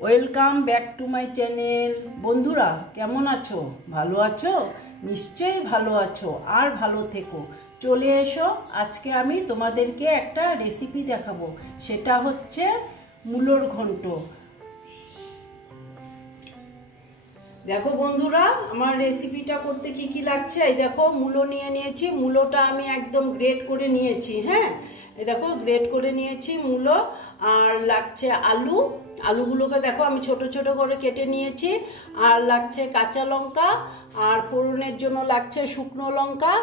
Welcome back to my channel. বন্ধুরা কেমন আছো? ভালো আছো? নিশ্চয়ই ভালো আছো, আর ভালো থেকো। চলে এসো, আজকে আমি তোমাদেরকে একটা রেসিপি দেখাবো। সেটা হচ্ছে মূলোর ঘন্ট। দেখো বন্ধুরা, আমার রেসিপিটা করতে কি কি লাগছে। এই দেখো, মূলো নিয়ে নিয়েছি। মূলোটা আমি একদম গ্রেট করে নিয়েছি। হ্যাঁ, এই দেখো গ্রেট করে নিয়েছি মূলো। আর লাগছে আলু। আলুগুলোকে দেখো আমি ছোট ছোট করে কেটে নিয়েছি। আর লাগছে কাঁচা লঙ্কা, আর ফোড়নের জন্য লাগছে শুকনো লঙ্কা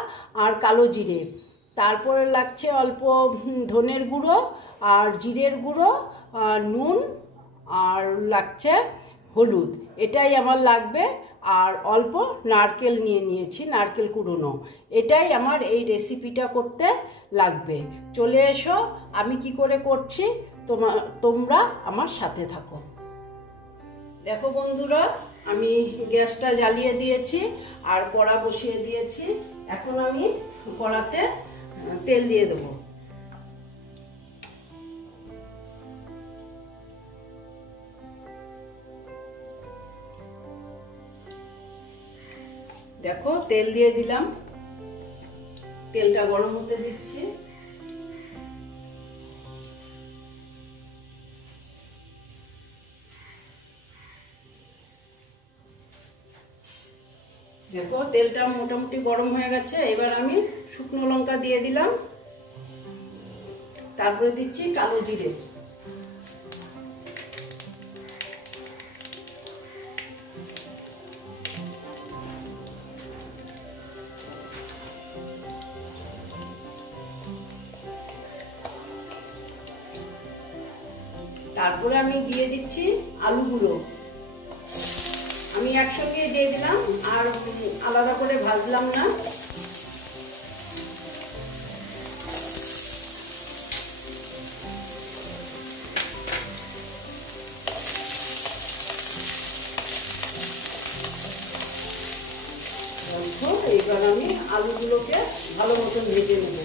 আর কালো জিরে। তারপরে লাগছে অল্প ধনের গুঁড়ো আর জিরের গুঁড়ো, আর নুন, আর লাগছে হলুদ। এটাই আমার লাগবে। আর অল্প নারকেল নিয়ে নিয়েছি, নারকেল কুড়োনো। এটাই আমার এই রেসিপিটা করতে লাগবে। চলে এসো, আমি কি করে করছি তোমরা আমার সাথে থাকো। দেখো বন্ধুরা, আমি গ্যাসটা জ্বালিয়ে দিয়েছি আর কড়া বসিয়ে দিয়েছি। এখন আমি কড়াতে তেল দিয়ে দেবো। দেখো তেল দিয়ে দিলাম, তেলটা গরম হতে দিচ্ছি। দেখো তেলটা মোটামুটি গরম হয়ে গেছে। এবার আমি শুকনো লঙ্কা দিয়ে দিলাম, তারপরে দিচ্ছি কালো জিরে। তারপরে আমি দিয়ে দিচ্ছি আলুগুলো। আমি একসঙ্গে দিয়ে দিলাম, আর আলাদা করে ভাজলাম না। এইবার আমি আলুগুলোকে ভালো মতন ভেজে নেব।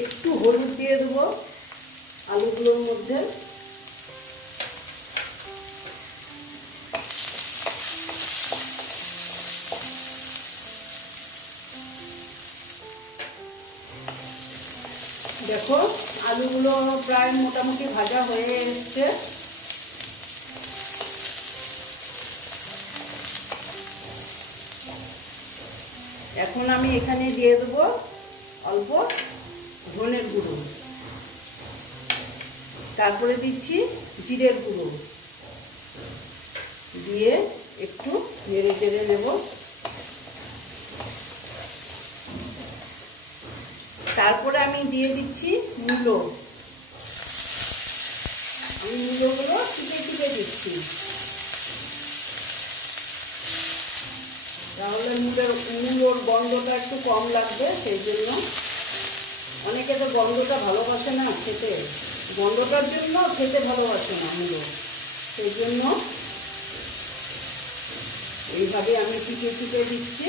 একটু হলুদ দিয়ে দেবো আলুগুলোর মধ্যে। দেখো আলুগুলো প্রায় মোটামুটি ভাজা হয়ে এসছে। এখন আমি এখানে দিয়ে দেবো অল্প ধনের গুঁড়ো, তারপরে দিচ্ছি জিরের গুঁড়ো, দিয়ে একটু নেড়ে চেড়ে নেব। তারপরে আমি দিয়ে দিচ্ছি মূলো। আমি মূলোগুলো টিপে টিপে দিচ্ছি, তাহলে মূলোর গন্ধটা একটু কম লাগবে। সেই জন্য অনেকে তো গন্ধটা ভালোবাসে না খেতে, গন্ধটার জন্য খেতে ভালোবাসে না মূলো। সেই জন্য এইভাবে আমি টিপে টিপে দিচ্ছি।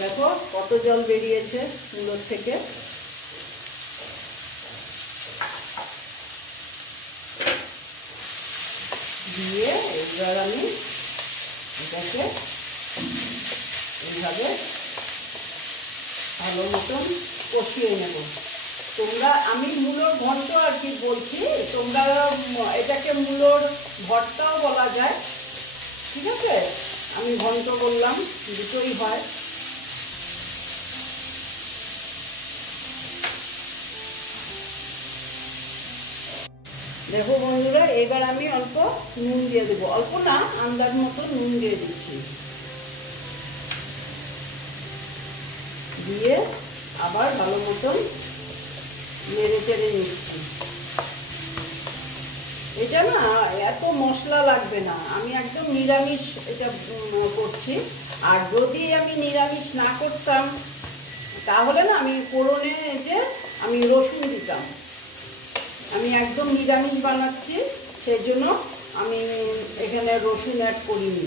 দেখো কত জল বেরিয়েছে মূলোর থেকে। দিয়ে এবার আমি এটাকে এইভাবে ভালো মতন কষিয়ে নেব। আমি মূলোর ঘন্ট আর কি বলছি, তোমরা এটাকে মূলোর ভর্তাও বলা যায়। ঠিক আছে, আমি ঘন্ট বললাম, দুটোই হয়। দেখো বন্ধুরা, এবার আমি অল্প নুন দিয়ে দেবো। অল্প না, আন্দাজ মতো নুন দিয়ে দিচ্ছি। দিয়ে আবার ভালো মতন নেড়ে চেড়ে নিচ্ছি। এটা না এত মশলা লাগবে না, আমি একদম নিরামিষ এটা করছি। আর যদি আমি নিরামিষ না করতাম তাহলে না আমি ফোড়নে যে আমি রসুন দিতাম। আমি একদম নিরামিষ বানাচ্ছি, সেই জন্য আমি এখানে রসুন অ্যাড করিনি।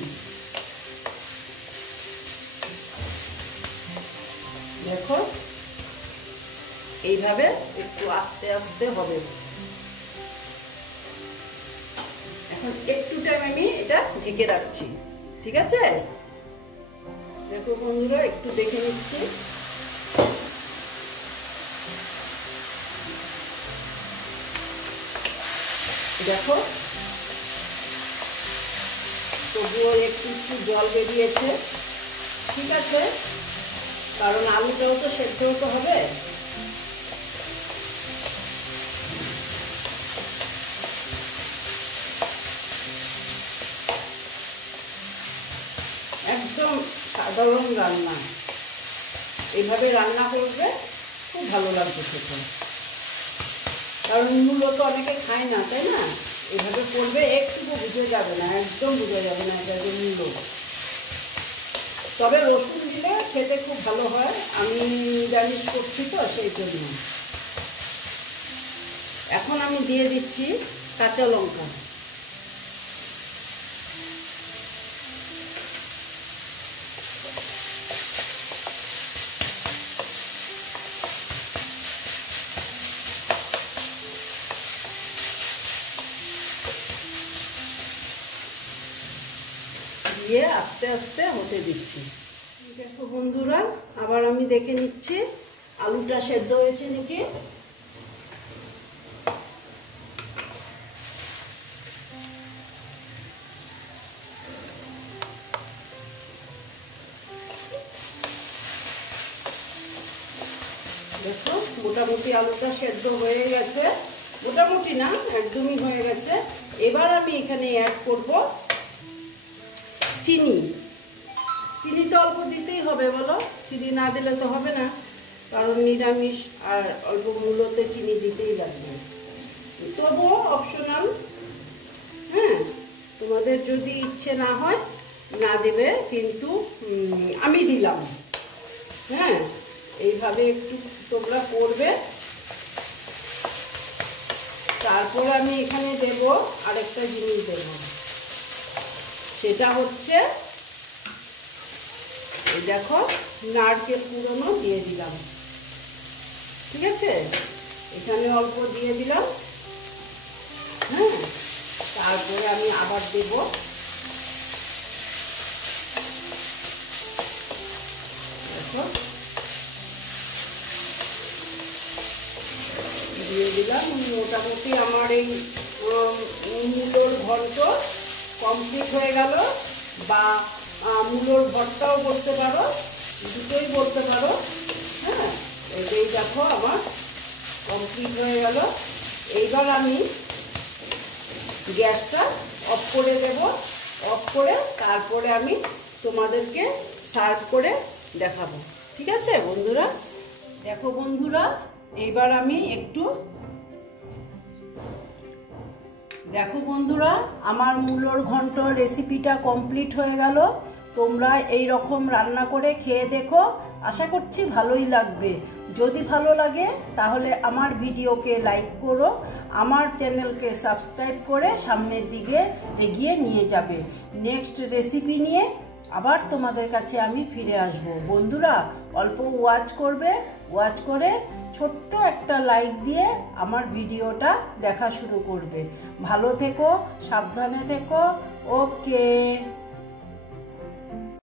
দেখো এইভাবে একটু আস্তে আস্তে হবে। এখন একটু টাইম আমি এটা ঢেকে রাখছি, ঠিক আছে? দেখো বন্ধুরা, একটু দেখে নিচ্ছি। দেখো তবুও একটু একটু জল বেরিয়েছে, ঠিক আছে, কারণ আলুটাও তো সেদ্ধ হতে হবে। একদম সাধারণ রান্না, এইভাবে রান্না করবে, খুব ভালো লাগবে খেতে। কারণ মূলো তো অনেকে খায় না, তাই না? এইভাবে করবে, একটুকু বুঝে যাবে না, একদম বুঝে যাবে না এটা যে মূলো। তবে রসুন দিলে খেতে খুব ভালো হয়, আমি নিরামিষ করছি তো সেই জন্য। এখন আমি দিয়ে দিচ্ছি কাঁচা লঙ্কা। দিয়ে আস্তে আস্তে হতে দিচ্ছি। দেখো বন্ধুরা, আবার আমি দেখে নিচ্ছি আলুটা সেদ্ধ হয়েছে নাকি। দেখো মোটামুটি আলুটা সেদ্ধ হয়ে গেছে, মোটামুটি না একদমই হয়ে গেছে। এবার আমি এখানে অ্যাড করব চিনি। চিনি তো অল্প দিতেই হবে, বলো, চিনি না দিলে তো হবে না, কারণ নিরামিষ আর অল্প মূলোতে চিনি দিতেই লাগবে। তবুও অপশনাল, হ্যাঁ, তোমাদের যদি ইচ্ছে না হয় না দেবে, কিন্তু আমি দিলাম। হ্যাঁ, এইভাবে একটু তোমরা করবে। তারপর আমি এখানে দেব আরেকটা জিনিস দেব, সেটা হচ্ছে দেখো নারকেল কুড়োনো দিয়ে দিলাম, ঠিক আছে, এখানে অল্প দিয়ে দিলাম। হ্যাঁ, তারপরে আমি আবার দেব দেখো দিয়ে দিলাম। মোটামুটি আমার এই মূলোর ঘন্ট কমপ্লিট হয়ে গেল, বা মূলোর ভর্তাও বলতে পারো, দুটোই বলতে পারো। হ্যাঁ, এই দেখো আমার কমপ্লিট হয়ে গেল। এইবার আমি গ্যাসটা অফ করে দেব। অফ করে তারপরে আমি তোমাদেরকে সার্ভ করে দেখাবো, ঠিক আছে বন্ধুরা? দেখো বন্ধুরা, এইবার আমি একটু দেখো বন্ধুরা, আমার মূলোর ঘন্ট রেসিপিটা কমপ্লিট হয়ে গেল। তোমরা এই রকম রান্না করে খেয়ে দেখো, আশা করছি ভালোই লাগবে। যদি ভালো লাগে তাহলে আমার ভিডিওকে লাইক করো, আমার চ্যানেলকে সাবস্ক্রাইব করে সামনের দিকে এগিয়ে নিয়ে যাবে। নেক্সট রেসিপি নিয়ে আবার তোমাদের কাছে আমি ফিরে আসব। বন্ধুরা অল্প ওয়াচ করবে, ওয়াচ করে ছোট্ট একটা লাইক দিয়ে আমার ভিডিওটা দেখা শুরু করবে। ভালো থেকো, সাবধানে থেকো, ওকে।